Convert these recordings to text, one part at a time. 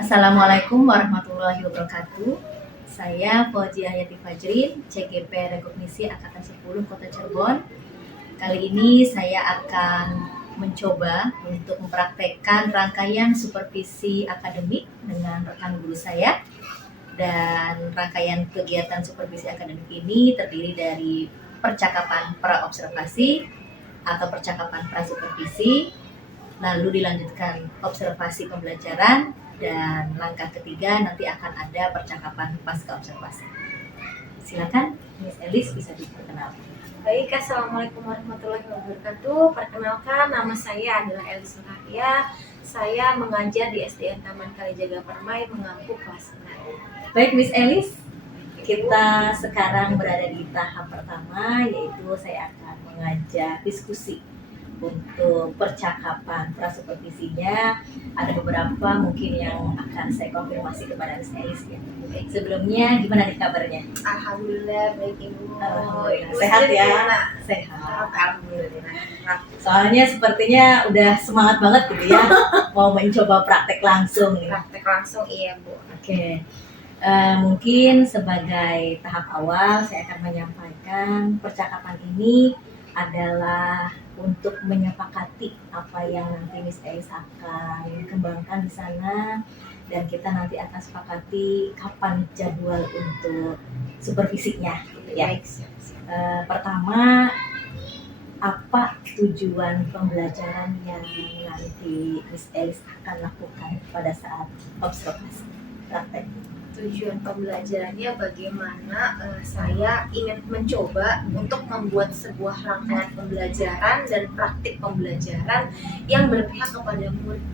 Assalamualaikum warahmatullahi wabarakatuh. Saya Fauzia Hayati Fajrin, CGP Rekognisi Angkatan 10 Kota Cirebon. Kali ini saya akan mencoba untuk mempraktekkan rangkaian supervisi akademik dengan rekan guru saya. Dan rangkaian kegiatan supervisi akademik ini terdiri dari percakapan pra-observasi atau percakapan pra-supervisi, lalu dilanjutkan observasi pembelajaran, dan langkah ketiga nanti akan ada percakapan pasca observasi. Silakan, Miss Elis bisa diperkenalkan. Baik, Assalamualaikum warahmatullahi wabarakatuh. Perkenalkan, nama saya adalah Elis Nurhaya. Saya mengajar di SDN Taman Kalijaga Permai, mengampu kelas 6. Baik, Miss Elis, kita sekarang berada di tahap pertama, yaitu saya akan mengajak diskusi. Untuk percakapan pra-supervisinya ada beberapa mungkin yang akan saya konfirmasi kepada Miss Elis ya. Sebelumnya gimana nih kabarnya? Alhamdulillah baik Ibu. Alhamdulillah. Ibu Sehat ya? gimana? Sehat. Alhamdulillah. Soalnya sepertinya udah semangat banget gitu ya, mau mencoba praktek langsung nih. Praktek langsung iya Bu. Oke. Mungkin sebagai tahap awal saya akan menyampaikan percakapan ini adalah untuk menyepakati apa yang nanti Miss Elis akan kembangkan di sana, dan kita nanti akan sepakati kapan jadwal untuk supervisinya gitu ya. Baik, siap. Pertama, apa tujuan pembelajaran yang nanti Miss Elis akan lakukan pada saat observasi praktek? Tujuan pembelajarannya bagaimana saya ingin mencoba untuk membuat sebuah rangkaian pembelajaran dan praktik pembelajaran yang berpihak kepada murid.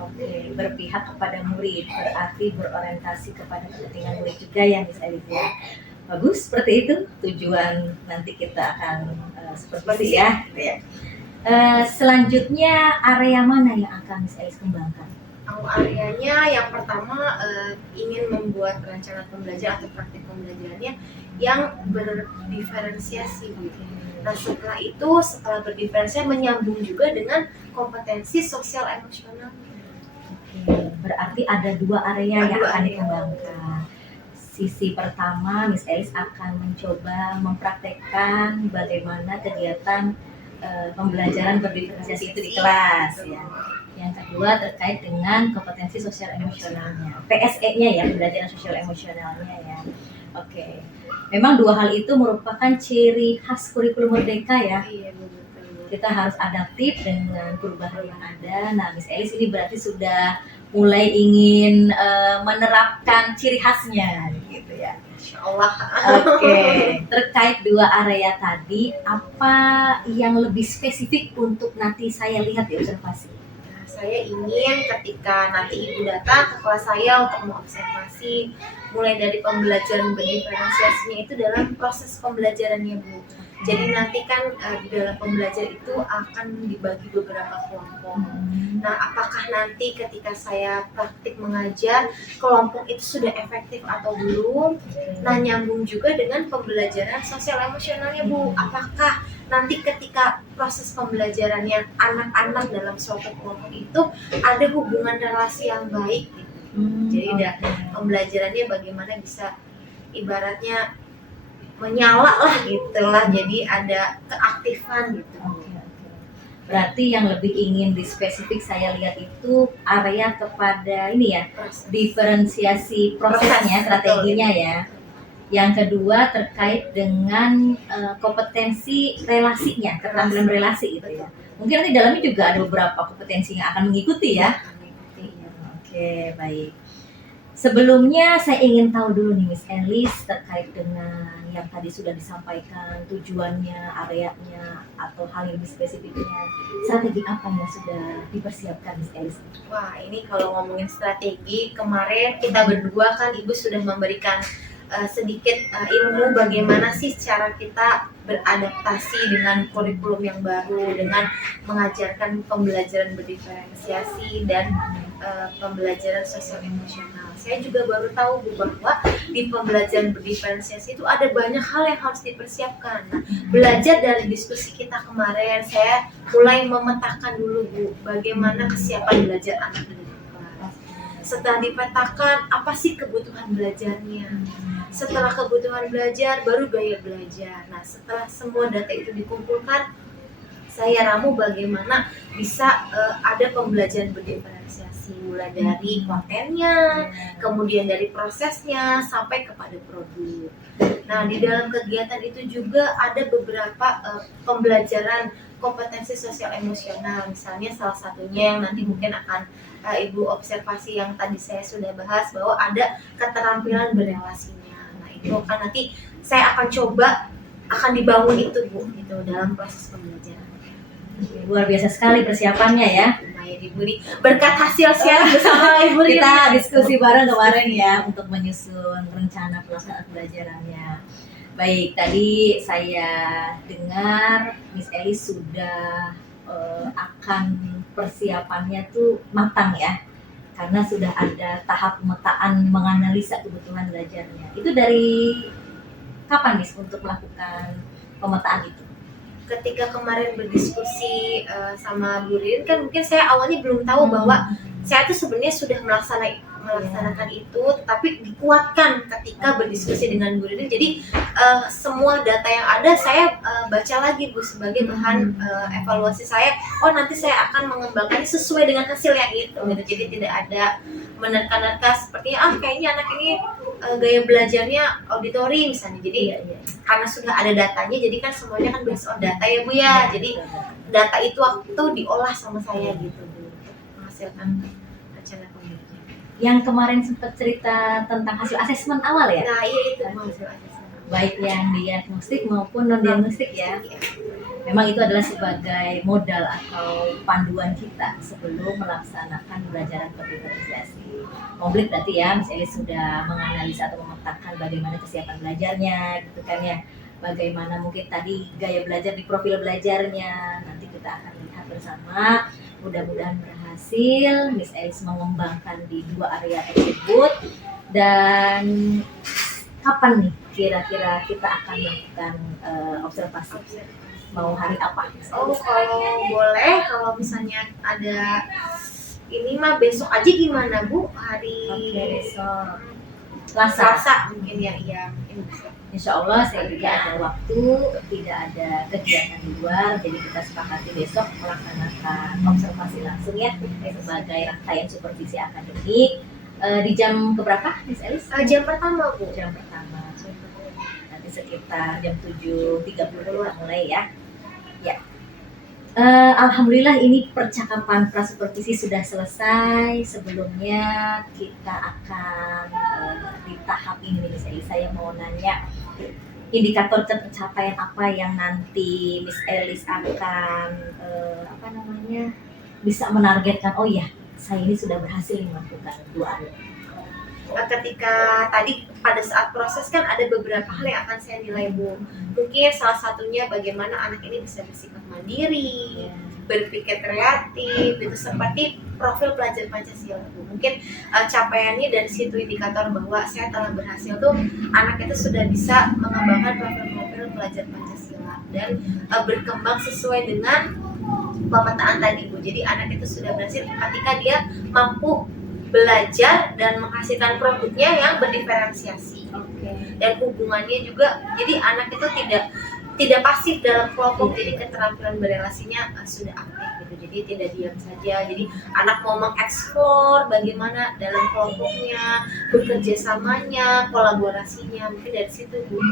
Oke, berpihak kepada murid berarti berorientasi kepada kepentingan murid juga ya, Miss Elis ya. Bagus, seperti itu tujuan nanti kita akan supervisi ya. Selanjutnya area mana yang akan Miss Elis kembangkan? Areanya yang pertama ingin membuat rencana pembelajaran atau praktik pembelajarannya yang berdiferensiasi gitu. Nah setelah berdiferensiasi menyambung juga dengan kompetensi sosial emosional. Oke, berarti ada dua area yang akan dikembangkan. Sisi pertama, Miss Elis akan mencoba mempraktekkan bagaimana kegiatan pembelajaran berdiferensiasi itu di kelas ya. Yang kedua terkait dengan kompetensi sosial emosionalnya, PSE-nya ya, pembelajaran sosial emosionalnya ya. Oke. Memang dua hal itu merupakan ciri khas kurikulum Merdeka ya. Iya betul. Kita harus adaptif dengan perubahan yang ada. Nah, Miss Elis ini berarti sudah mulai ingin menerapkan ciri khasnya gitu ya. Insya Allah. Oke. Terkait dua area tadi, apa yang lebih spesifik untuk nanti saya lihat di observasi? Saya ingin ketika nanti Ibu datang ke kelas saya untuk mengobservasi mulai dari pembelajaran berdiferensiasinya itu dalam proses pembelajarannya Bu. Jadi nanti kan di dalam pembelajaran itu akan dibagi beberapa kelompok. Nah apakah nanti ketika saya praktik mengajar kelompok itu sudah efektif atau belum? Nah nyambung juga dengan pembelajaran sosial emosionalnya Bu. Apakah nanti ketika proses pembelajarannya anak-anak dalam suatu kelompok itu ada hubungan relasi yang baik gitu. Jadi pembelajarannya bagaimana bisa ibaratnya menyala lah gitulah, jadi ada keaktifan gitu. Berarti yang lebih ingin dispesifik saya lihat itu area kepada ini ya, diferensiasi prosesnya, strateginya ya. Yang kedua terkait dengan kompetensi relasinya, keterampilan relasi itu ya. Mungkin nanti dalamnya juga ada beberapa kompetensi yang akan mengikuti ya. Oke, baik. Sebelumnya saya ingin tahu dulu nih Miss Elis terkait dengan yang tadi sudah disampaikan, tujuannya, areanya, atau hal yang lebih spesifiknya. Strategi apa yang sudah dipersiapkan Miss Elis? Wah ini kalau ngomongin strategi, kemarin kita berdua kan Ibu sudah memberikan sedikit ilmu bagaimana sih cara kita beradaptasi dengan kurikulum yang baru, dengan mengajarkan pembelajaran berdiferensiasi dan pembelajaran sosial emosional. Saya juga baru tahu Bu bahwa di pembelajaran berdiferensiasi itu ada banyak hal yang harus dipersiapkan. Nah, belajar dari diskusi kita kemarin, saya mulai memetakan dulu Bu bagaimana kesiapan belajar anak di kelas. Setelah dipetakan, apa sih kebutuhan belajarnya? Setelah kebutuhan belajar, baru gaya belajar. Nah, setelah semua data itu dikumpulkan, saya ramu bagaimana bisa ada pembelajaran berdiferensiasi, mulai dari kontennya, kemudian dari prosesnya, sampai kepada produk. Nah, di dalam kegiatan itu juga ada beberapa pembelajaran kompetensi sosial emosional. Misalnya salah satunya yang nanti mungkin akan Ibu observasi yang tadi saya sudah bahas, bahwa ada keterampilan berelasinya. Nah, itu akan nanti saya akan coba akan dibangun itu Bu, gitu dalam proses pembelajaran. Luar biasa sekali persiapannya ya. Lumayan Ibu nih, berkat hasil share bersama Ibu nih. Kita diskusi bareng kemarin ya untuk menyusun rencana pelaksanaan pembelajarannya. Baik, tadi saya dengar Miss Elis sudah akan persiapannya tuh matang ya, karena sudah ada tahap pemetaan menganalisa kebutuhan belajarnya. Itu dari kapan Miss untuk melakukan pemetaan itu? Ketika kemarin berdiskusi sama Bu Ririn, kan mungkin saya awalnya belum tahu bahwa saya tuh sebenarnya sudah melaksanakan itu, tapi dikuatkan ketika berdiskusi dengan Bu Ririn. Jadi semua data yang ada saya baca lagi Bu sebagai bahan evaluasi saya. Oh, nanti saya akan mengembangkan sesuai dengan hasil yang itu. Jadi tidak ada menerka-nerka sepertinya kayaknya anak ini gaya belajarnya auditori misalnya. Jadi karena sudah ada datanya, jadi kan semuanya kan based on data ya Bu ya. Jadi data itu waktu diolah sama saya gitu Bu, menghasilkan rencana pembelajaran. Yang kemarin sempat cerita tentang hasil asesmen awal ya? Nah iya itu hasil asesmen. Baik yang diagnostik maupun non diagnostik ya. Memang itu adalah sebagai modal atau panduan kita sebelum melaksanakan pembelajaran berdiferensiasi. Komplit berarti ya, Miss Elis sudah menganalisa atau memetakan bagaimana kesiapan belajarnya, gitu kan ya. Bagaimana mungkin tadi gaya belajar di profil belajarnya. Nanti kita akan lihat bersama. Mudah-mudahan berhasil. Miss Elis mengembangkan di 2 area tersebut. Dan kapan nih kira-kira kita akan melakukan observasi? Mau hari apa? Oh, kalau boleh, kalau misalnya ada ini mah besok aja gimana Bu? Hari Besok Selasa mungkin ya, iya mungkin bisa. Insya Allah saya juga ada waktu, tidak ada kegiatan di luar, jadi kita sepakati besok melaksanakan observasi langsung ya sebagai rangkaian supervisi akademik. Di jam keberapa, Miss Elis? Jam pertama Bu. Jam pertama. Nanti sekitar jam 7.30 kita mulai ya. Ya. Alhamdulillah ini percakapan prasupervisi sudah selesai. Sebelumnya kita akan di tahap ini Miss Elis, saya mau nanya indikator pencapaian apa yang nanti Miss Elis akan bisa menargetkan, oh ya saya ini sudah berhasil melakukan 2 area. Ketika tadi pada saat proses kan ada beberapa hal yang akan saya nilai Bu. Mungkin salah satunya bagaimana anak ini bisa bersikap mandiri, berpikir kreatif, itu seperti profil pelajar Pancasila Bu. Mungkin capaiannya dari situ indikator bahwa saya telah berhasil tuh anak itu sudah bisa mengembangkan profil-profil pelajar Pancasila dan berkembang sesuai dengan pemetaan tadi Bu. Jadi anak itu sudah berhasil ketika dia mampu belajar dan menghasilkan produknya yang berdiferensiasi. Dan hubungannya juga, jadi anak itu tidak pasif dalam kelompok, jadi keterampilan berelasinya sudah aktif gitu. Jadi tidak diam saja. Jadi anak mau mengeksplor bagaimana dalam kelompoknya, bekerja samanya, kolaborasinya. Mungkin dari situ Bu.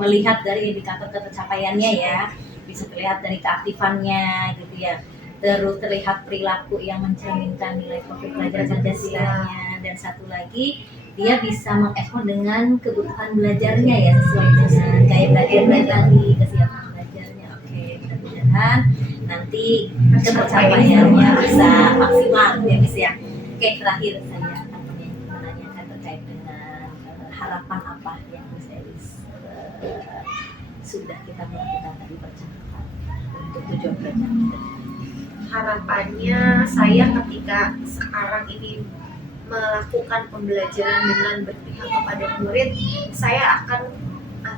Melihat dari indikator pencapaiannya ya, bisa terlihat dari keaktifannya gitu ya. Terus terlihat perilaku yang mencerminkan nilai profil pelajaran Pancasilanya, dan satu lagi dia bisa mengekspor dengan kebutuhan belajarnya ya, sesuai dengan gaya belajarnya tadi, kesiapan belajarnya. Oke, mudah-mudahan nanti pencapaiannya bisa maksimal ya Miss ya. Oke, terakhir saya akan menanyakan terkait dengan harapan apa yang Miss Elis sudah kita melakukan tadi percakapan untuk tujuan belajar. Harapannya saya ketika sekarang ini melakukan pembelajaran dengan berpihak kepada murid, saya akan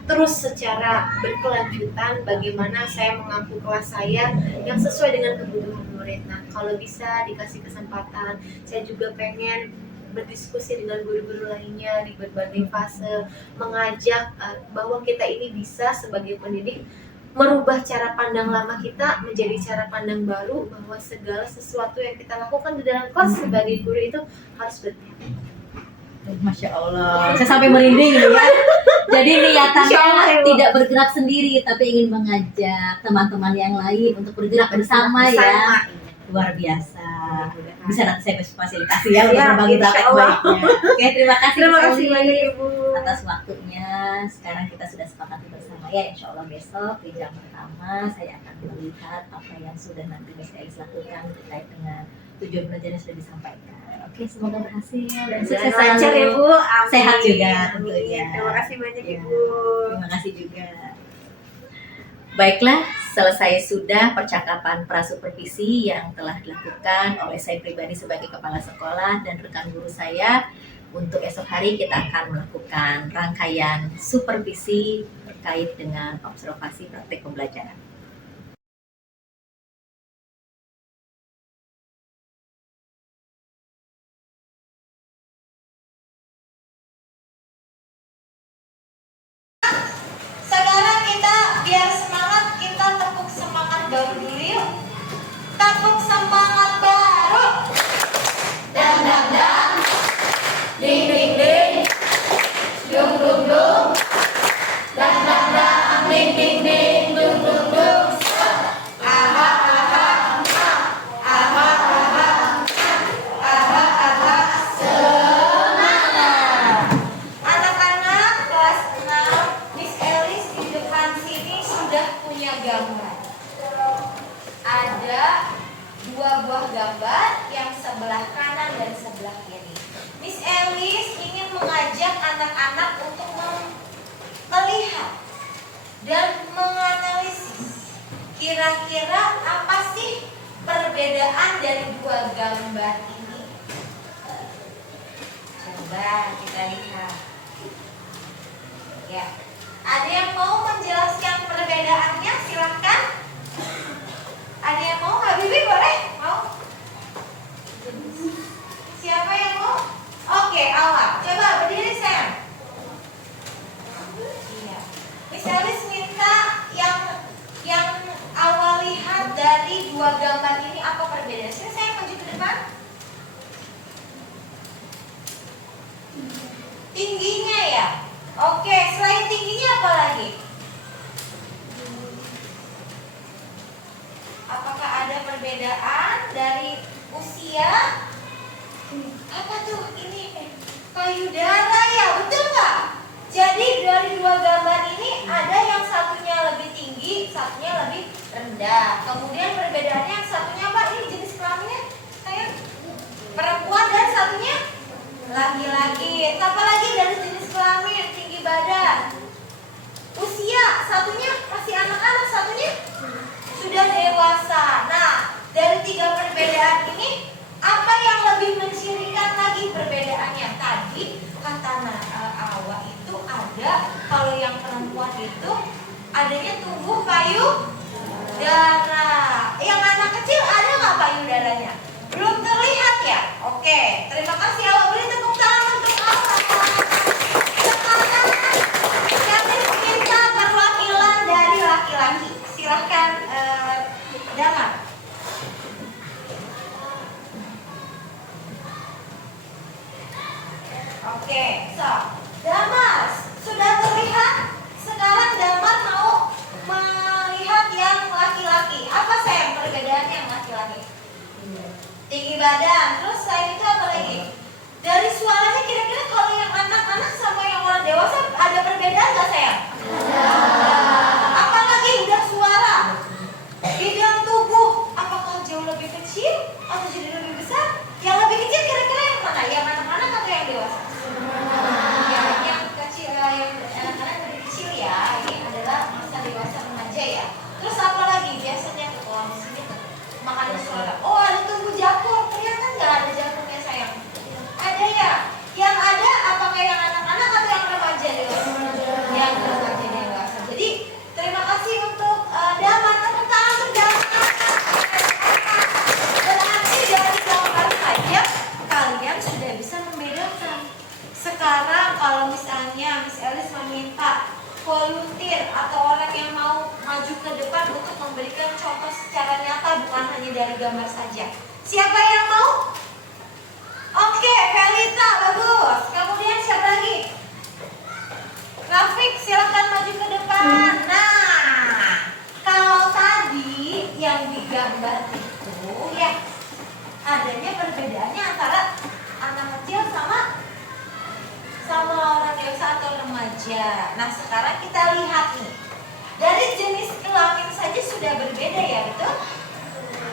terus secara berkelanjutan bagaimana saya mengampu kelas saya yang sesuai dengan kebutuhan murid. Nah, kalau bisa dikasih kesempatan, saya juga pengen berdiskusi dengan guru-guru lainnya di berbagai fase, mengajak bahwa kita ini bisa sebagai pendidik merubah cara pandang lama kita menjadi cara pandang baru, bahwa segala sesuatu yang kita lakukan di dalam kelas sebagai guru itu harus berhati-hati. Masya Allah, saya sampai merinding gitu ya. Jadi niatannya tidak bergerak sendiri, tapi ingin mengajak teman-teman yang lain untuk bergerak bersama ya. Luar biasa. Bisa nanti saya fasilitasi ya untuk berbagi praktek baiknya. Oke, terima kasih banyak Ibu atas waktunya. Sekarang kita sudah sepakati bersama ya, insya Allah besok di jam pertama saya akan melihat apa yang sudah nanti Miss Elis lakukan terkait dengan tujuan belajar yang sudah disampaikan. Oke, semoga berhasil dan sukses lancar ya Bu. Amin. Sehat juga tentunya. Terima kasih banyak Ya, Ibu. terima kasih juga. Baiklah, selesai sudah percakapan prasupervisi yang telah dilakukan oleh saya pribadi sebagai kepala sekolah dan rekan guru saya. Untuk esok hari kita akan melakukan rangkaian supervisi terkait dengan observasi praktek pembelajaran. Sekarang kita biar semangat, kita tepuk semangat baru dulu yuk. Tepuk semangat baru. Dang dang dang, ding ding ding, dung dung dung, dang dang dang, ding ding ding, dung dung dung. Aha aha, aha aha, aha aha, semangat. Anak-anak kelas 6, Miss Elis di depan sini sudah punya gambar. Ada dua buah gambar yang sebelah kanan dan sebelah kiri. Miss Elis ingin mengajak anak-anak untuk melihat dan menganalisis kira-kira apa sih perbedaan dari dua gambar ini. Coba kita lihat. Ya, ada yang mau menjelaskan perbedaannya? Silahkan. Ada yang mau? Habibi boleh? Mau? Siapa yang mau? Oke, awal. Coba berdiri Sam. Iya. Miss Elis minta yang awal lihat dari dua gambar ini apa perbedaan? Sini saya maju ke depan. Tingginya ya. Oke, selain tingginya apa lagi? Apakah ada perbedaan dari usia? Apa tuh ini? Payudara ya, betul nggak? Jadi dari dua gambar ini ada yang satunya lebih tinggi, satunya lebih rendah. Kemudian perbedaannya yang satunya apa? Ini jenis kelaminnya saya perempuan dan satunya laki-laki. Apa lagi dari jenis kelamin? Tinggi badan. Usia, satunya masih anak-anak, satunya sudah dewasa. Nah, dari tiga perbedaan ini, apa yang lebih mencirikan lagi perbedaannya? Tadi kata Awa itu ada, kalau yang perempuan itu adanya tubuh payudara. Yang anak kecil ada nggak payudaranya? Belum terlihat ya? Oke, terima kasih Awa. Beri tepuk tangan untuk Awa. Sekarang kami minta perwakilan dari laki-laki. Silahkan Damar. Oke, so Damar sudah terlihat. Sekarang Damar mau melihat yang laki-laki. Apa sayang perbedaannya yang laki-laki? Tinggi badan. Terus selain itu apa lagi? Dari suaranya kira-kira kalau yang anak-anak sama yang orang dewasa ada perbedaan nggak sayang? Apalagi udah suara? Bidang tubuh apakah jauh lebih kecil atau jadi lebih besar? Yang lebih kecil kira-kira yang mana? Yang anak-anak atau yang dewasa? Yang kecil, yang anak-anak lebih kecil ya. Ini adalah masa dewasa remaja ya. Terus apa lagi? Biasanya kalau di sini tuh makan suara. Oh, ada tumbuh jagung. Kelihatan nggak ada jagungnya sayang? Ada ya. Yang ada apakah yang anak-anak atau yang remaja dewasa? Yang remaja dewasa. Jadi terima kasih untuk Damar. Tepuk tangan untuk Damar. Berarti dari gambar saja kalian sudah bisa membedakan volunteer atau orang yang mau maju ke depan untuk memberikan contoh secara nyata, bukan hanya dari gambar saja. Siapa yang mau? Oke, Felita, bagus. Kemudian siapa lagi? Rafiq, silakan maju ke depan. Nah, kalau tadi yang digambar itu ya adanya perbedaannya antara anak kecil sama orang dewasa atau remaja. Nah, sekarang kita lihat nih. Dari jenis kelamin saja sudah berbeda ya, betul?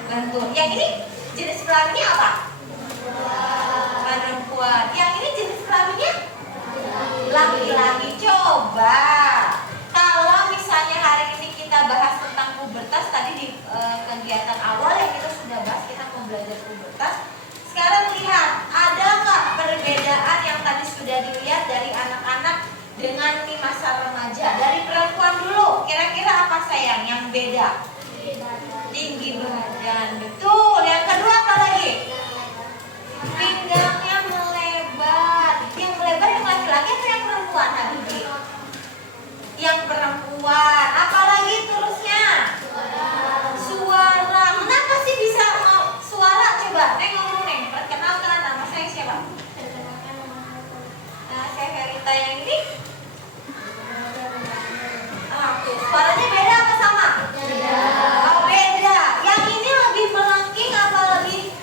Betul. Yang ini jenis kelaminnya apa? Perempuan. Yang ini jenis kelaminnya? Laki-laki. Coba kalau misalnya hari ini kita bahas tentang pubertas, tadi di kegiatan awal yang kita sudah bahas, kita mau belajar pubertas. Sekarang lihat, ada nggak perbedaan yang tadi sudah dilihat dari anak-anak dengan di masa remaja? Dari perempuan dulu, kira-kira apa sayang yang beda? Tinggi badan, betul. Yang kedua apa lagi? Pinggangnya melebar. Yang melebar yang laki-laki atau yang perempuan, Habibi? Yang perempuan. Apalagi terusnya? Suara. Kenapa sih bisa suara? Coba, Neng ngomong, Neng. Perkenalkan, nama saya siapa? Nah, saya Verita. Yang ini? Suaranya beda apa sama? Beda. Oh, beda. Yang ini lebih melengking apa lebih?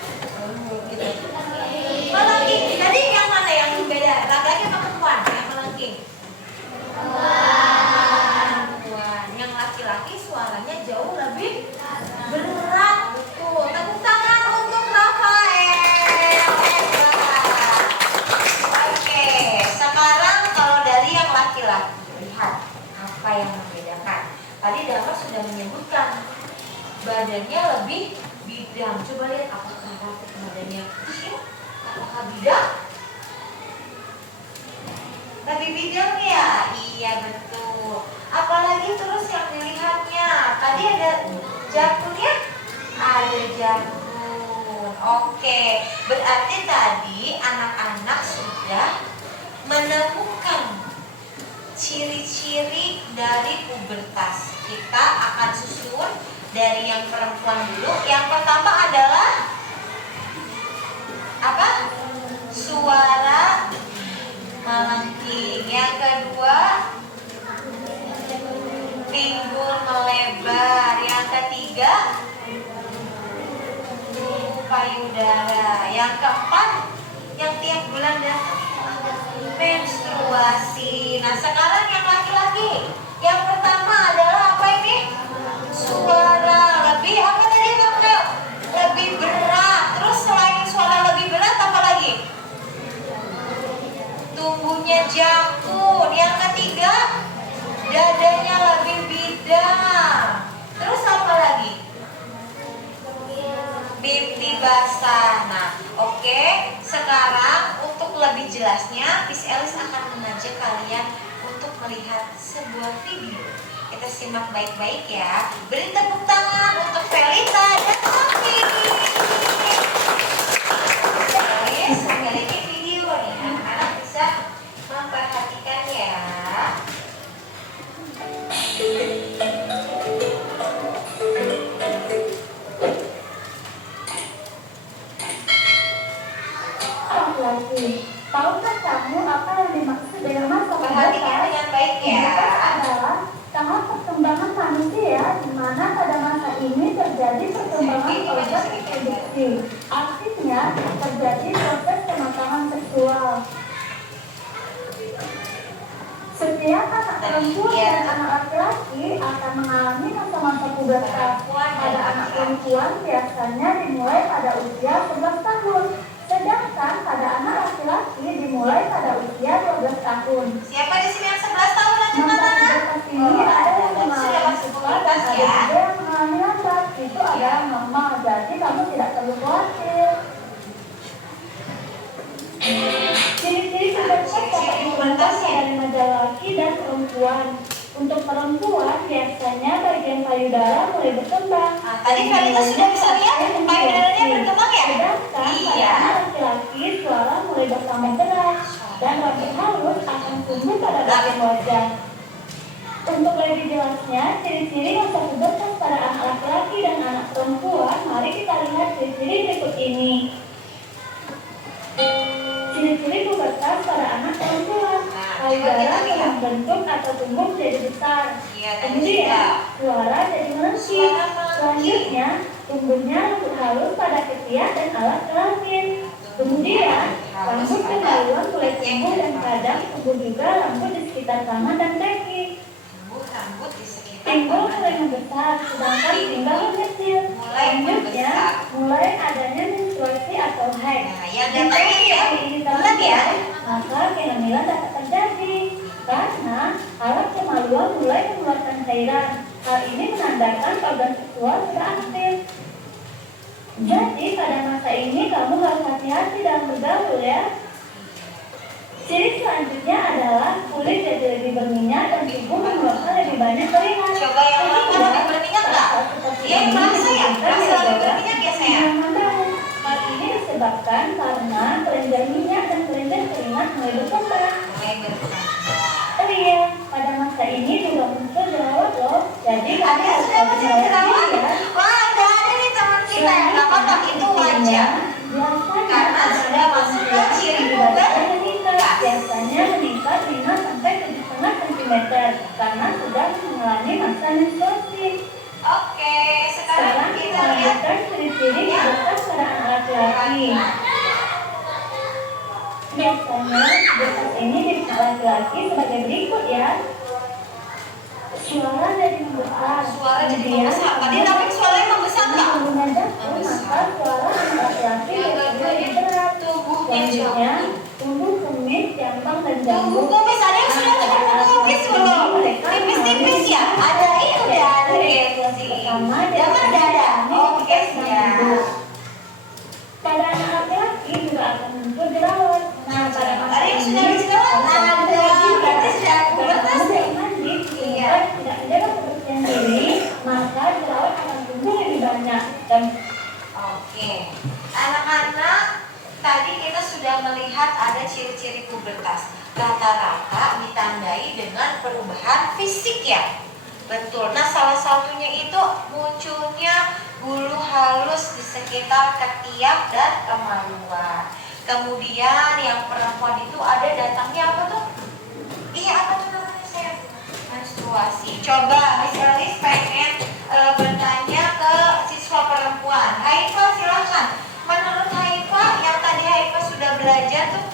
Melengking. Jadi yang mana yang beda? Laki-laki atau perempuan yang melengking? Perempuan. Yang laki-laki suaranya jauh lebih berat. Betul. Tepuk tangan untuk Rafael. Oke. Sekarang kalau dari yang laki-laki, lihat apa yang membedakan. Tadi Dava sudah menyebutkan badannya lebih bidang. Coba lihat apakah Rafiq badannya kecil? Apakah bidang? Lebih bidang ya? Iya betul. Apalagi terus yang dilihatnya. Tadi ada jakunnya? Ada jakun. Oke. Berarti tadi anak-anak sudah menemukan ciri-ciri dari pubertas. Kita akan susun dari yang perempuan dulu. Yang pertama adalah apa? Suara melengking. Yang kedua, pinggul melebar. Yang ketiga, payudara. Yang keempat, yang tiap bulan datang, menstruasi. Nah, sekarang yang laki-laki. Yang pertama adalah apa ini? Suara lebih apa tadi Kakak? Lebih berat. Terus selain suara lebih berat apa lagi? Tubuhnya jakun. Yang ketiga, dadanya lebih bidang. Terus apa lagi? Pipi basah. Nah, oke. Sekarang untuk lebih jelasnya, Miss Elis akan mengajak kalian untuk melihat sebuah video. Kita simak baik-baik ya. Beri tepuk tangan untuk Felita dan Sofi. Elis memiliki video nih, anak-anak bisa memperhatikan ya. Laki. Tahukah kamu apa yang dimaksud dengan masa Perhatikan pubertas? dengan baik ya. Pubertas adalah tahap perkembangan manusia di mana pada masa ini terjadi perkembangan organ reproduksi. Artinya terjadi proses kematangan seksual. Setiap anak perempuan dan anak laki-laki akan mengalami masa-masa pubertas. Pada anak perempuan biasanya dimulai pada usia 11 tahun. Sedangkan pada anak laki-laki dimulai pada usia 12 tahun. Siapa di sini yang 11 tahun lanjut Masa anak? pubertas ini ada yang sudah mengalami masuk cepat pubertas dan ada ya. juga yang mengalami lambat. Itu adalah normal, jadi kamu tidak perlu khawatir. Ciri-ciri pubertas dapat ditemukan pada remaja laki dan perempuan. Untuk perempuan biasanya bagian payudara mulai berkembang. Nah, tadi Felita sudah bisa lihat payudaranya berkembang ya? Sedangkan pada Iya. anak laki-laki suara mulai bertambah keras dan rambut halus akan tumbuh pada bagian wajah. Untuk lebih jelasnya, ciri-ciri masa pubertas pada anak laki-laki dan anak perempuan, mari kita lihat ciri-ciri berikut ini. Ciri-ciri pubertas pada anak perempuan. Payudara membentuk atau tumbuh menjadi besar. Kemudian, suara jadi melengking. Selanjutnya, tumbuhnya rambut halus pada ketiak dan alat kelamin. Kemudian, rambut kemaluan mulai tumbuh dan kadang tumbuh juga rambut di sekitar tangan dan kaki. Rambut di sekitar Pinggul mulai membesar, sedangkan pinggang mengecil. Selanjutnya, mulai adanya menstruasi atau haid. Nah, yang Jika datanya ya, ini bulan ya. maka kehamilan dapat terjadi karena alat kemaluan mulai mengeluarkan cairan. Hal ini menandakan organ seksual sudah aktif. Jadi pada masa ini kamu harus hati-hati dalam bergaul ya. Ciri selanjutnya adalah kulit jadi lebih berminyak dan tubuh mengeluarkan lebih banyak keringat. Coba yang lama lebih berminyak nggak? Iya, merasa ya? Merasa lebih berminyak ya sayang? Hal ini disebabkan karena kelenjar minyak dan kelenjar keringat mulai berkembang. Mulai berkembang. Oh iya, pada masa ini juga muncul jerawat loh. Jadi kami Ada harus sudah muncul hati-hati jerawat? ya. Wah, nggak ada nih teman kita yang nggak kotak, itu wajar. Karena sudah masuk ke ciri Biasanya meningkat 5-7,5 cm karena sudah mengalami masa menstruasi. Oke, sekarang Sekarang kita kita lihat lihatkan ciri-ciri pubertas pada anak laki-laki. Biasanya pubertas ini di anak laki-laki sebagai berikut ya. Suara jadi membesar. suara jadi membesar. Tadi tapi suaranya membesar nggak? Maka suara anak laki-laki jadi lebih berat. Selanjutnya, tumbuh kumis, jambang dan Tunggu janggut. kumis, ada yang sudah tumbuh kumis belum? Tipis-tipis ya? Ada ini udah ada gengsi. Jangan dada. Oke, siap. Pada anak laki-laki juga akan muncul jerawat. Nah, pada masa Ada yang ini, sudah jerawat? Ada. Berarti sudah pubertas nih. mandi, Iya. tidak menjaga kebersihan diri, maka jerawat akan tumbuh lebih banyak. Dan Oke. Anak-anak, tadi kita sudah melihat ada ciri-ciri pubertas. Rata-rata ditandai dengan perubahan fisik ya. Betul. Nah, salah satunya itu munculnya bulu halus di sekitar ketiak dan kemaluan. Kemudian yang perempuan itu ada datangnya apa tuh? Iya, apa tuh namanya saya? Menstruasi. Coba Miss Elis pengen bertanya ke siswa perempuan. Haifa silahkan. Menurut Haifa, yang tadi Haifa sudah belajar tuh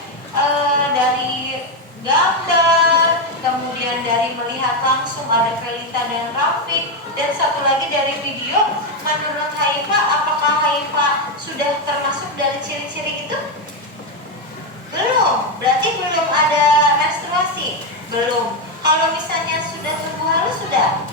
dari gambar, kemudian dari melihat langsung ada Felita dan Rafiq, dan satu lagi dari video. Menurut Haifa, apakah Haifa sudah termasuk dari ciri-ciri itu? Belum, berarti belum ada menstruasi. Belum. Kalau misalnya sudah tumbuh halus sudah?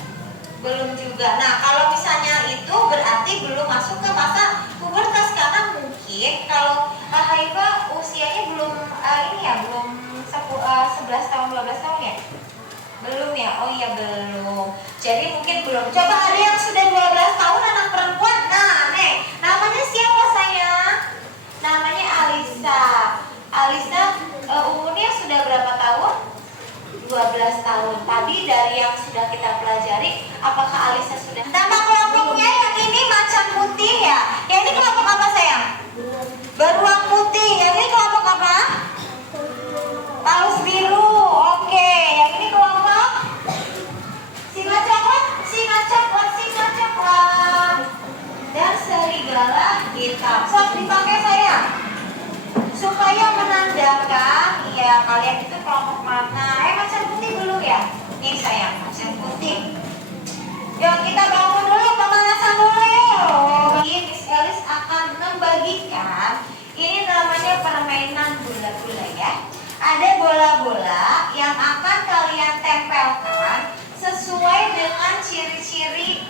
Belum juga. Nah, kalau misalnya itu berarti belum masuk ke masa pubertas karena mungkin kalau Haifa usianya belum ini ya, belum 11 tahun 12 tahun ya? Belum ya? Oh iya belum. Jadi mungkin belum. Coba ada yang sudah 12 tahun anak perempuan. Nah, nih, namanya siapa sayang? Namanya Alisa. Alisa umurnya sudah berapa tahun? 12 tahun. Tadi dari yang sudah kita pelajari, apakah Alisa sudah? Nama kelompoknya yang ini macan putih ya? Yang ini kelompok apa sayang? Beruang putih. Yang ini kelompok apa? Paus biru. Oke. Yang ini kelompok singa coklat, singa coklat, singa coklat. Dan serigala hitam. Sok dipakai sayang. Supaya menandakan ya kalian itu kelompok mana. Macan putih belum ya? Nih sayang, macan putih. Yuk kita bangun dulu, pemanasan dulu yuk. Miss Elis akan membagikan, ini namanya permainan bola-bola ya. Ada bola-bola yang akan kalian tempelkan sesuai dengan ciri-ciri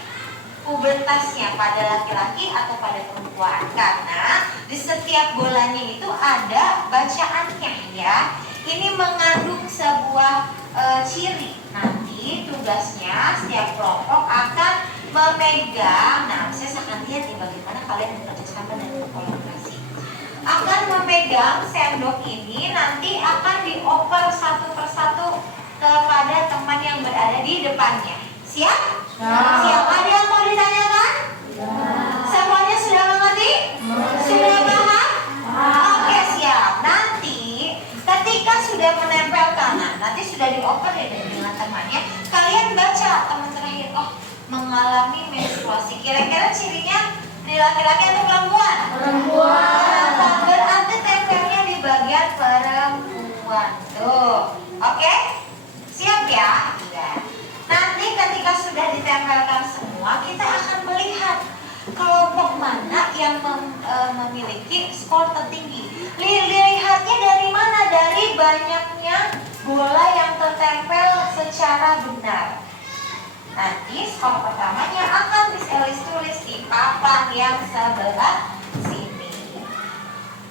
pubertasnya pada laki-laki atau pada perempuan. Karena di setiap bolanya itu ada bacaannya ya. Ini mengandung sebuah ciri. Nanti tugasnya setiap kelompok akan memegang. Nah, saya akan lihat nih bagaimana kalian bekerja sama dan berkolaborasi. Akan memegang sendok ini, nanti akan dioper satu persatu kepada teman yang berada di depannya. Siap? Siap. Ada yang mau ditanyakan? Semuanya sudah mengerti? Sudah paham? Oke, siap. Nanti ketika sudah menempelkan, nanti sudah dioper ya dengan temannya, kalian baca teman terakhir, oh mengalami menstruasi. Kira-kira cirinya di laki-laki atau perempuan? Perempuan. Berarti tempelnya di bagian perempuan. Tuh. Oke? Siap ya? Iya. Nanti ketika sudah ditempelkan semua, kita akan melihat kelompok mana yang memiliki skor tertinggi. Lihatnya dari mana? Dari banyaknya bola yang tertempel secara benar. Nanti skor pertamanya akan Miss Elis tulis di papan yang sebelah sini.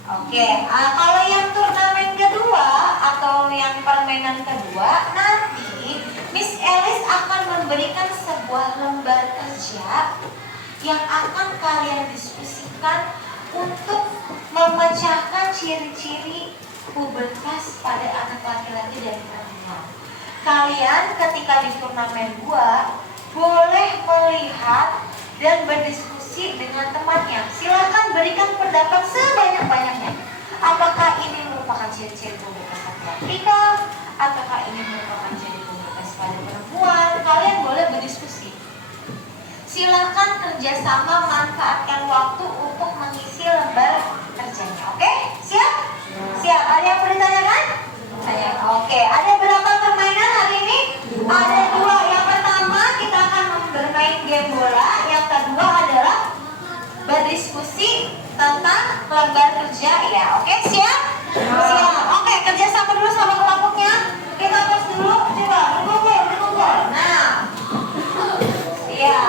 Oke, kalau yang turnamen kedua atau yang permainan kedua, nanti Miss Elis akan memberikan sebuah lembar kerja yang akan kalian diskusikan untuk memecahkan ciri-ciri pubertas pada anak laki-laki dan perempuan. Kalian ketika di turnamen 2 boleh melihat dan berdiskusi dengan temannya. Silakan berikan pendapat sebanyak-banyaknya. Apakah ini merupakan ciri-ciri pubertas laki-laki ataukah ini merupakan ciri pubertas pada perempuan? Kalian boleh berdiskusi. Silakan kerjasama manfaatkan waktu untuk mengisi lembar kerjanya. Oke? Siap? Siap. Ada yang mau ditanyakan? Oke. Ada berapa permainan hari ini? Ada 2. Yang pertama kita akan bermain game bola. Yang kedua adalah berdiskusi tentang lembar kerja. Ya, oke? Siap? Siap. Oke, kerjasama dulu sama kelompoknya. Kita tes dulu. Coba, dikumpul. Nah. Ya.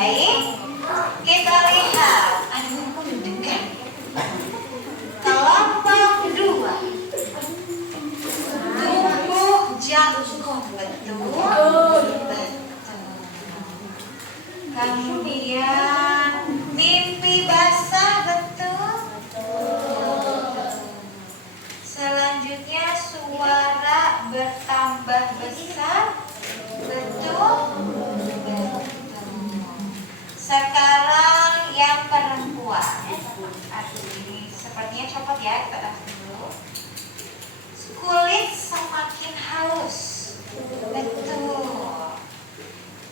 Baik, kita lihat. Aduh, aku deg-degan. Kelompok kedua. Tumbuh jangkung, betul. Kemudian mimpi basah, betul. Selanjutnya suara bertambah besar, betul. Sekarang yang perempuan. Aduh, ini sepertinya copot ya, kita taruh dulu. Kulit semakin halus, betul.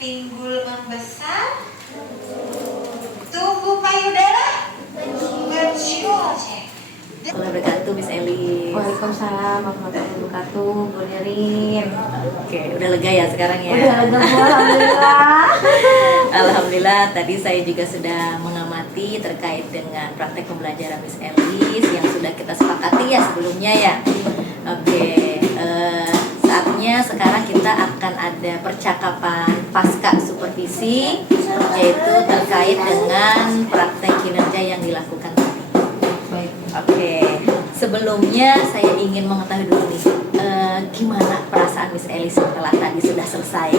Pinggul membesar, tubuh payudara, betul. Assalamualaikum wabarakatuh, Miss Elis. Waalaikumsalam warahmatullahi wabarakatuh, Bu Nirin. Oke, udah lega ya sekarang ya? Udah lega, Bu, alhamdulillah. Alhamdulillah, tadi saya juga sudah mengamati terkait dengan praktek pembelajaran Miss Elis yang sudah kita sepakati ya sebelumnya ya. Oke, saatnya sekarang kita akan ada percakapan pasca supervisi, yaitu terkait dengan praktek kinerja yang dilakukan tadi. Baik. Oke, sebelumnya saya ingin mengetahui dulu nih, gimana perasaan Miss Elis setelah tadi sudah selesai?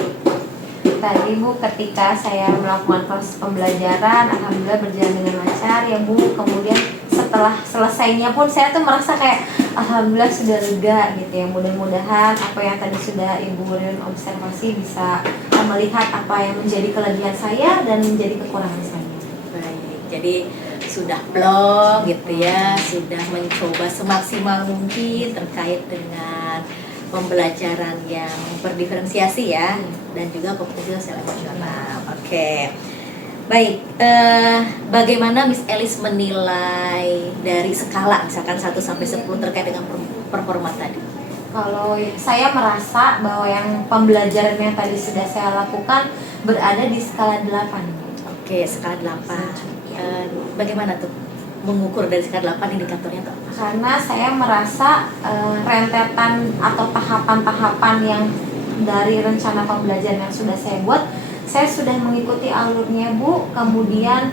Tadi Bu, ketika saya melakukan proses pembelajaran, alhamdulillah berjalan dengan lancar ya Bu. Kemudian setelah selesainya pun saya tuh merasa kayak alhamdulillah sudah lega gitu ya. Mudah-mudahan apa yang tadi sudah Ibu Nirin observasi bisa melihat apa yang menjadi kelebihan saya dan menjadi kekurangan saya. Baik, jadi sudah plong gitu ya, sudah mencoba semaksimal mungkin terkait dengan pembelajaran yang berdiferensiasi ya, dan juga kompetensi sosial emosional. Oke, baik. Bagaimana Miss Elis menilai dari skala misalkan 1 sampai 10 terkait dengan performa tadi? Kalau saya merasa bahwa yang pembelajaran yang tadi sudah saya lakukan berada di skala 8. Oke, skala 8. Bagaimana tuh mengukur dari skala 8 indikatornya tuh? Karena saya merasa rentetan atau tahapan-tahapan yang dari rencana pembelajaran yang sudah saya buat, saya sudah mengikuti alurnya Bu. Kemudian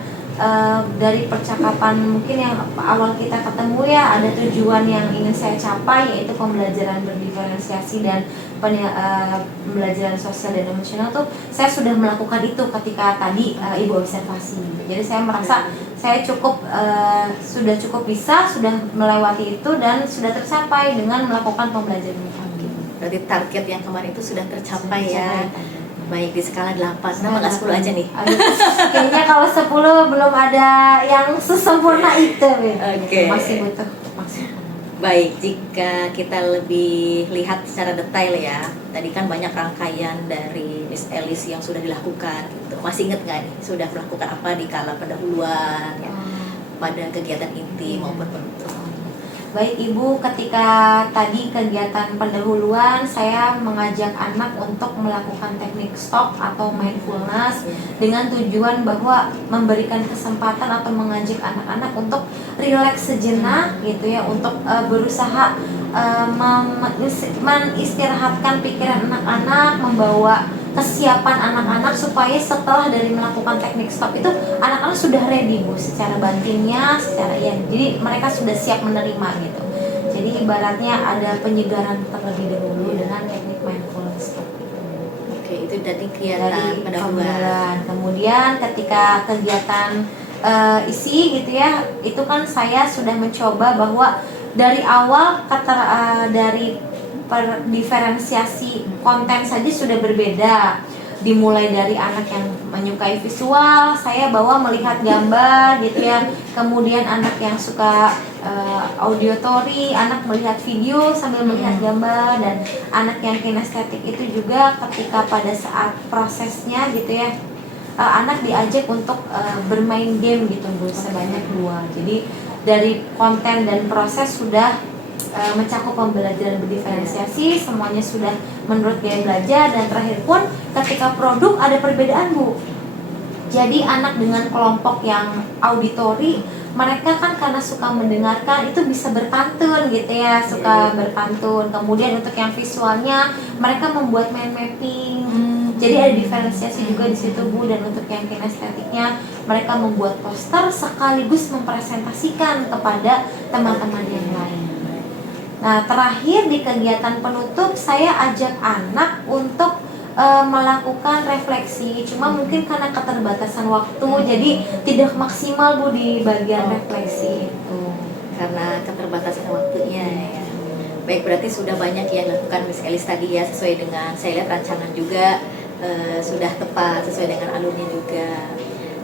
dari percakapan mungkin yang awal kita ketemu ya, ada tujuan yang ingin saya capai, yaitu pembelajaran berdiferensiasi dan pembelajaran sosial dan emosional tuh saya sudah melakukan itu ketika tadi Ibu observasi. Jadi saya merasa saya sudah cukup bisa, sudah melewati itu dan sudah tercapai dengan melakukan pembelajaran ini. Berarti target yang kemarin itu sudah tercapai ya. Baik, di skala 8. Kenapa nggak 10 aja nih? Aduh, kayaknya kalau 10 belum ada yang sesempurna itu. Oke. Masih butuh maksimal. Baik, jika kita lebih lihat secara detail ya, tadi kan banyak rangkaian dari Miss Elis yang sudah dilakukan gitu. Masih ingat nggak nih, sudah melakukan apa di kala pendahuluan ya, pada kegiatan inti maupun penutup? Baik Ibu, ketika tadi kegiatan pendahuluan saya mengajak anak untuk melakukan teknik stop atau mindfulness dengan tujuan bahwa memberikan kesempatan atau mengajak anak-anak untuk rileks sejenak gitu ya, untuk berusaha menistirahatkan pikiran anak-anak, membawa kesiapan anak-anak supaya setelah dari melakukan teknik stop itu anak-anak sudah ready Bu, secara batinnya, secara ya, jadi mereka sudah siap menerima gitu. Jadi ibaratnya ada penyegaran terlebih dahulu dengan teknik mindfulness. Oke, itu dari kegiatan pendahuluan. pendahuluan. Kemudian ketika kegiatan isi gitu ya, itu kan saya sudah mencoba bahwa dari awal dari diferensiasi konten saja sudah berbeda. Dimulai dari anak yang menyukai visual, saya bawa melihat gambar gitu ya. Kemudian anak yang suka auditory, anak melihat video sambil melihat gambar. Dan anak yang kinestetik itu juga ketika pada saat prosesnya gitu ya, anak diajak untuk bermain game gitu Bu, sebanyak 2. Jadi dari konten dan proses sudah mencakup pembelajaran berdiferensiasi, semuanya sudah menurut gaya belajar. Dan terakhir pun ketika produk ada perbedaan Bu. Jadi anak dengan kelompok yang auditory, mereka kan karena suka mendengarkan itu bisa berpantun gitu ya, suka berpantun. Kemudian untuk yang visualnya mereka membuat mind mapping Jadi ada diferensiasi juga di situ Bu, dan untuk yang kinestetiknya mereka membuat poster sekaligus mempresentasikan kepada teman-teman yang lain. Nah, terakhir di kegiatan penutup saya ajak anak untuk melakukan refleksi. Cuma mungkin karena keterbatasan waktu jadi tidak maksimal Bu di bagian refleksi itu. Karena keterbatasan waktunya ya. Baik, berarti sudah banyak yang lakukan Miss Elis tadi ya, sesuai dengan saya lihat rancangan juga sudah tepat sesuai dengan alurnya juga.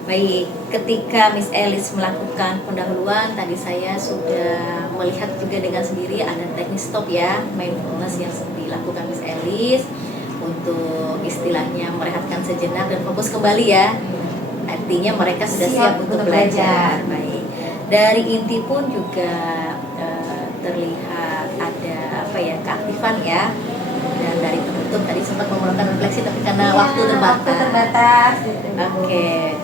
Baik, ketika Miss Elis melakukan pendahuluan tadi saya sudah melihat juga dengan sendiri ada teknik stop ya, mindfulness yang dilakukan Miss Elis untuk istilahnya merehatkan sejenak dan fokus kembali ya. Artinya mereka sudah siap untuk belajar. Baik. Dari inti pun juga terlihat ada apa ya, keaktifan ya. Dan dari penutup tadi sempat memerlukan refleksi tapi karena waktu terbatas. Gitu. Oke.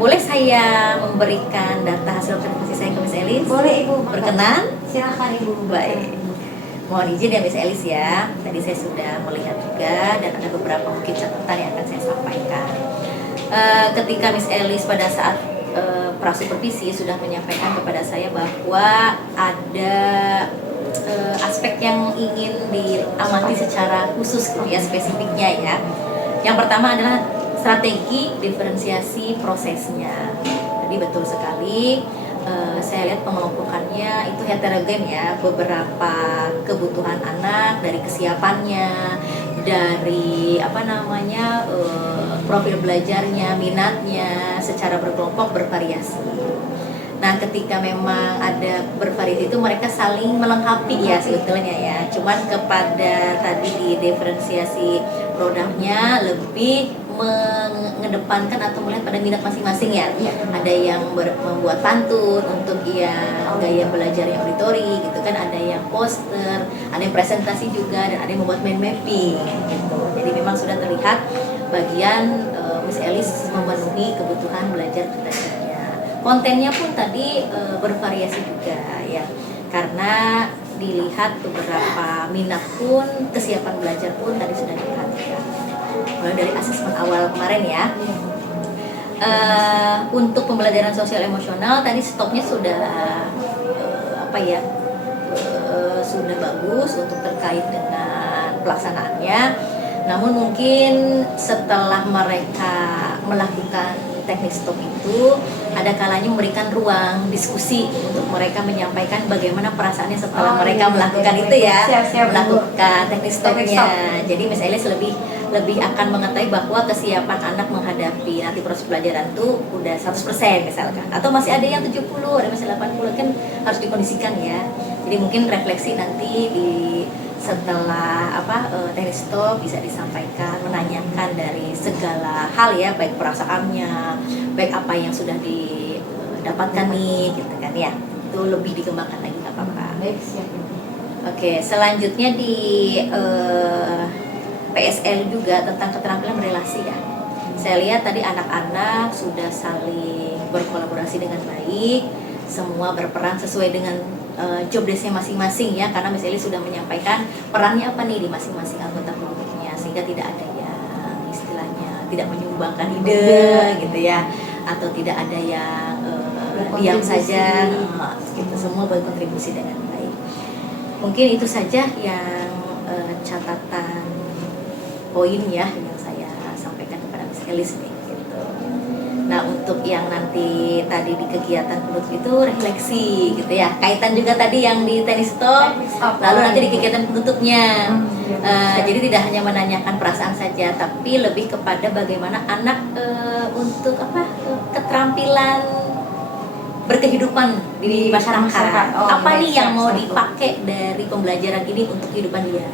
Boleh saya memberikan data hasil observasi saya ke Miss Elis? Boleh Ibu, Berkenan? silakan Ibu. Baik. Mohon izin ya Miss Elis ya. Tadi saya sudah melihat juga dan ada beberapa mungkin catatan yang akan saya sampaikan. Ketika Miss Elis pada saat prasupervisi sudah menyampaikan kepada saya bahwa ada aspek yang ingin diamati secara khusus gitu ya, spesifiknya ya. Yang pertama adalah strategi diferensiasi prosesnya. Tadi betul sekali. Saya lihat pengelompokannya itu heterogen ya, beberapa kebutuhan anak dari kesiapannya, dari profil belajarnya, minatnya secara berkelompok bervariasi. Nah, ketika memang ada bervariasi itu mereka saling melengkapi ya sebetulnya ya. Cuman kepada tadi di diferensiasi produknya lebih mengedepankan atau melihat pada minat masing-masing ya. Ada yang membuat pantun untuk yang gaya belajar yang auditori gitu kan, ada yang poster, ada yang presentasi juga, dan ada yang membuat mind mapping gitu. Jadi memang sudah terlihat bagian Miss Elis memenuhi kebutuhan belajar belajarnya. Kontennya pun tadi bervariasi juga ya. Karena dilihat beberapa minat pun, kesiapan belajar pun tadi sudah diperhatikan. Mulai dari asesmen awal kemarin ya. Untuk pembelajaran sosial emosional tadi stopnya sudah sudah bagus untuk terkait dengan pelaksanaannya. Namun mungkin setelah mereka melakukan teknik stop itu ada kalanya memberikan ruang diskusi untuk mereka menyampaikan bagaimana perasaannya setelah mereka melakukan itu ya, melakukan teknik stopnya. Jadi Miss Elis lebih akan mengetahui bahwa kesiapan anak menghadapi nanti proses pelajaran itu udah 100% misalkan, atau masih ada yang 70, ada masih 80, kan harus dikondisikan ya. Jadi mungkin refleksi nanti setelah teknik stop bisa disampaikan, menanyakan dari segala hal ya, baik perasaannya, baik apa yang sudah didapatkan nih gitu kan ya. Itu lebih dikembangkan lagi nggak apa-apa. Baik, siap. Oke, selanjutnya di PSL juga tentang keterampilan berelasi ya. Saya lihat tadi anak-anak sudah saling berkolaborasi dengan baik, semua berperan sesuai dengan job desk-nya masing-masing ya, karena Miss Elis sudah menyampaikan perannya apa nih di masing-masing anggota kelompoknya, sehingga tidak ada yang istilahnya tidak menyumbangkan ide gitu ya, atau tidak ada yang diam saja gitu, semua berkontribusi dengan baik. Mungkin itu saja yang catatan poin ya yang saya sampaikan kepada Miss Elis nih gitu. Nah, untuk yang nanti tadi di kegiatan penutup itu refleksi gitu ya, kaitan juga tadi yang di teknik stop, lalu nanti di kegiatan penutupnya. Jadi tidak hanya menanyakan perasaan saja, tapi lebih kepada bagaimana anak untuk keterampilan berkehidupan di masyarakat. Apa nih yang mau dipakai dari pembelajaran ini untuk kehidupan dia.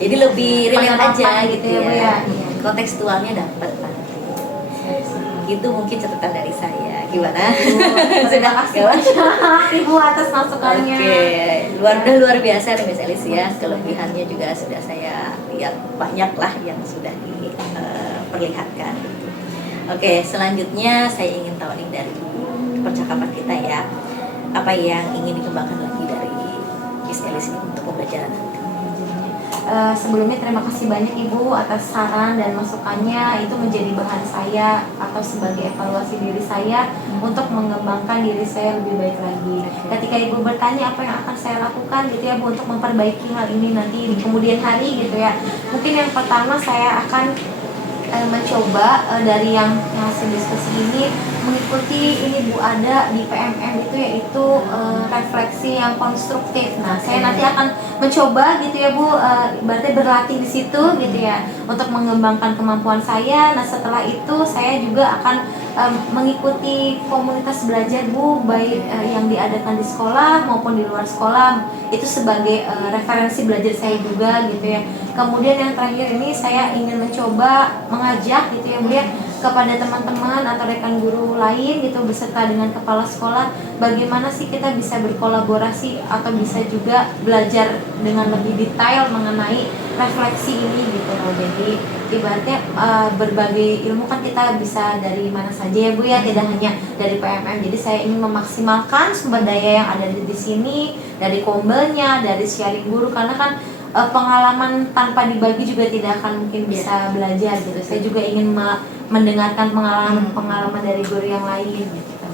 Jadi lebih relate aja gitu ya. Kontekstualnya dapat nanti. Gitu mungkin catatan dari saya. Gimana? Terima kasih Ibu atas masukannya. Oke, luar biasa nih Miss Elis ya. Kelebihannya juga sudah saya lihat banyak lah yang sudah diperlihatkan. Oke, selanjutnya saya ingin tahu nih dari percakapan kita ya, apa yang ingin dikembangkan lagi dari Miss Elis ini untuk pembelajaran nanti? sebelumnya terima kasih banyak Ibu atas saran dan masukannya, itu menjadi bahan saya atau sebagai evaluasi diri saya untuk mengembangkan diri saya lebih baik lagi. Ketika Ibu bertanya apa yang akan saya lakukan gitu ya Bu untuk memperbaiki hal ini nanti di kemudian hari gitu ya. Mungkin yang pertama saya akan mencoba dari yang hasil diskusi ini mengikuti ini Bu ada di PMM itu yaitu refleksi yang konstruktif. Nah, saya nanti akan mencoba gitu ya Bu, berarti berlatih di situ gitu ya untuk mengembangkan kemampuan saya. Nah, setelah itu saya juga akan mengikuti komunitas belajar Bu, baik yang diadakan di sekolah maupun di luar sekolah, itu sebagai referensi belajar saya juga gitu ya. Kemudian yang terakhir ini saya ingin mencoba mengajak gitu ya Bu ya kepada teman-teman atau rekan guru lain gitu beserta dengan kepala sekolah, bagaimana sih kita bisa berkolaborasi atau bisa juga belajar dengan lebih detail mengenai refleksi ini gitu loh. Jadi ibaratnya berbagai ilmu kan kita bisa dari mana saja ya Bu ya, tidak hanya dari PMM. Jadi saya ingin memaksimalkan sumber daya yang ada di sini, dari kombelnya, dari sharing guru, karena kan pengalaman tanpa dibagi juga tidak akan mungkin bisa belajar gitu. Saya juga ingin mendengarkan pengalaman dari guru yang lain gitu.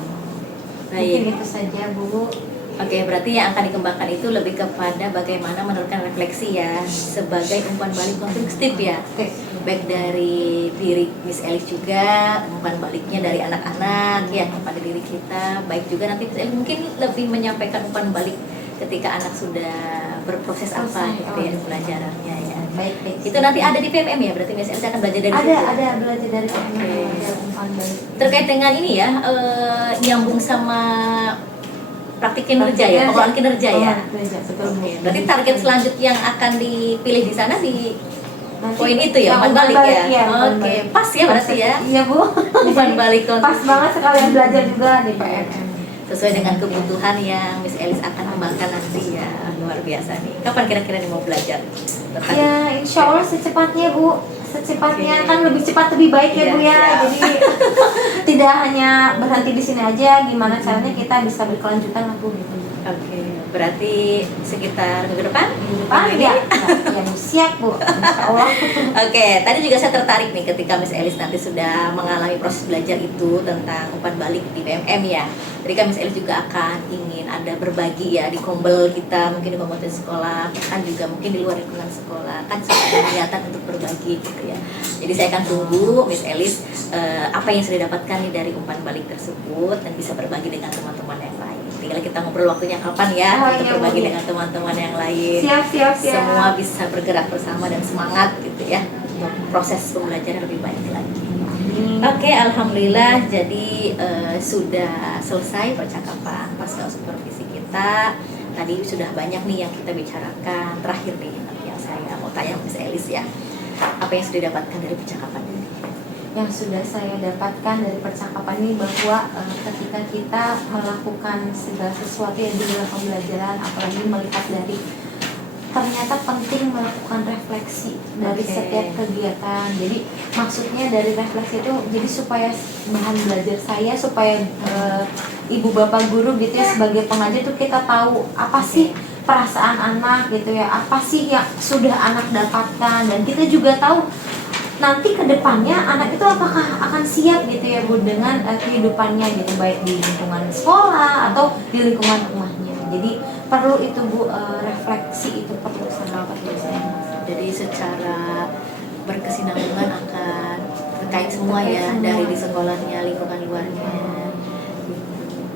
Mungkin itu saja Bu. Oke, berarti yang akan dikembangkan itu lebih kepada bagaimana menerapkan refleksi ya sebagai umpan balik konstruktif ya. Baik dari diri Miss Elis juga, umpan baliknya dari anak-anak ya kepada diri kita. Baik juga nanti Miss Elis mungkin lebih menyampaikan umpan balik ketika anak sudah berproses apa gitu ya pelajarannya ya. Baik. Itu nanti ada di PMM ya, berarti Miss Elis akan belajar dari situ. Ada belajar dari PMM. Terkait dengan ini ya, nyambung sama praktik kinerja ya, pengelolaan kinerja ya. Betul. Berarti target selanjutnya yang akan dipilih di sana di Nanti poin itu ya, umpan balik ya. Oke, pas ya berarti ya. Iya Bu. Umpan balik Pas banget sekalian belajar juga di PMM. sesuai dengan kebutuhan yang Miss Elis akan kembangkan nanti ya. Luar biasa nih. Kapan kira-kira nih mau belajar? Ya, insya Allah secepatnya Bu. Secepatnya kan lebih cepat lebih baik ya Bu ya. Jadi tidak hanya berhenti di sini aja. Gimana caranya kita bisa berkelanjutan lah Bu gitu. Oke, berarti sekitar minggu depan? Ya siap Bu. Insya Allah. Oke, tadi juga saya tertarik nih ketika Miss Elis nanti sudah mengalami proses belajar itu tentang umpan balik di PMM ya. Jadi kan Miss Elis juga akan ingin ada berbagi ya di kombel kita, mungkin di komunitas sekolah, kan juga mungkin di luar lingkungan sekolah, kan sudah ada niatan untuk berbagi gitu ya. Jadi saya akan tunggu Miss Elis apa yang sudah dapatkan nih dari umpan balik tersebut dan bisa berbagi dengan teman-teman yang lain. Tinggal kita ngobrol waktunya kapan ya untuk berbagi dengan teman-teman yang lain. Siap. Semua bisa bergerak bersama dan semangat gitu ya untuk proses pembelajaran lebih baik lagi. Oke, alhamdulillah. Jadi sudah selesai percakapan pasca supervisi kita. Tadi sudah banyak nih yang kita bicarakan. Terakhir nih yang saya mau tanya Miss Elis ya, apa yang sudah didapatkan dari percakapan ini? Yang sudah saya dapatkan dari percakapan ini bahwa ketika kita melakukan segala sesuatu yang di dalam pembelajaran, apalagi melihat dari ternyata penting melakukan refleksi dari setiap kegiatan. Jadi maksudnya dari refleksi itu jadi supaya bahan belajar saya, supaya ibu bapak guru gitu ya sebagai pengajar tuh kita tahu apa sih perasaan anak gitu ya, apa sih yang sudah anak dapatkan, dan kita juga tahu nanti kedepannya anak itu apakah akan siap gitu ya Bu dengan kehidupannya gitu, baik di lingkungan sekolah atau di lingkungan rumahnya. Jadi perlu itu Bu, refleksi itu perlu sangat penting. Jadi secara berkesinambungan akan terkait semua ya, dari di sekolahnya, lingkungan luarnya.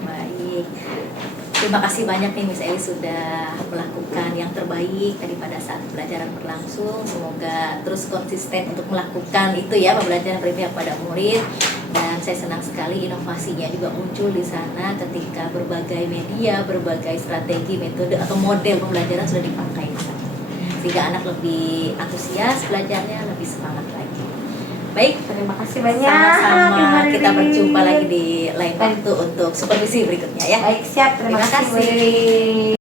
Baik. Terima kasih banyak nih Miss Elis sudah melakukan yang terbaik tadi pada saat pembelajaran berlangsung. Semoga terus konsisten untuk melakukan itu ya, pembelajaran berpihak pada murid. Dan saya senang sekali inovasinya juga muncul di sana ketika berbagai media, berbagai strategi, metode atau model pembelajaran sudah dipakai di sana. Sehingga anak lebih antusias belajarnya, lebih semangat lagi. Baik, Terima kasih banyak. sama-sama, kita berjumpa lagi di lain waktu untuk supervisi berikutnya ya. Baik, siap. Terima Terima kasih. kasih.